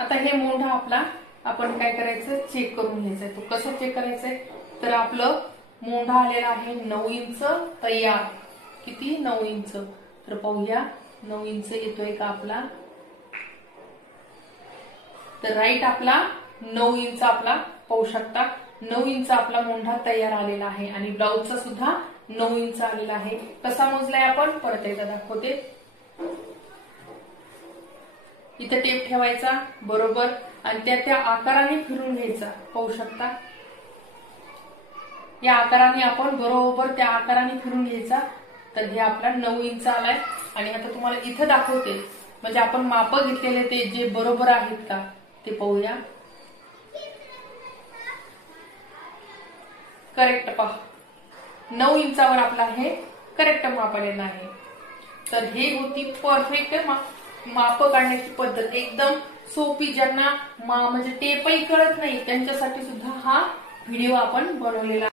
आता हे मोंढा आपला आपण काय करायचं, चेक करून घ्यायचंय. तो कसं चेक करायचंय, तर आपलं मोंढा आलेला आहे 9 इंच तयार. किती? 9 इंच. तर पाहूया 9 इंच येतोय का आपला. तर राईट आपला 9 इंच आपला पाहू शकता. 9 इंच आपला मोंढा तयार आलेला आहे आणि ब्लाऊजचा सुद्धा 9 इंच आलेला आहे. कसा मोजलाय आपण परत एकदा दाखवते. इथे टेप ठेवायचा बरोबर आणि त्या आकाराने फिरून घ्यायचा. पाहू शकता या आकाराने आपण बरोबर त्या आकाराने फिरून घ्यायचा. तर हे आपला 9 इंच आलाय आणि आता तुम्हाला इथे दाखवते, म्हणजे आपण माप घेतलेले ते जे बरोबर आहेत का ते पाहूया. करेक्ट पहा, 9 इंचावर आपला हे करेक्ट माप आलेलं आहे. तर हे होती परफेक्ट माप काढण्याची पद्धत. एकदम सोपी. ज्यांना म्हणजे टेपही कळत नाही त्यांच्यासाठी सुद्धा हा व्हिडिओ आपण बनवलेला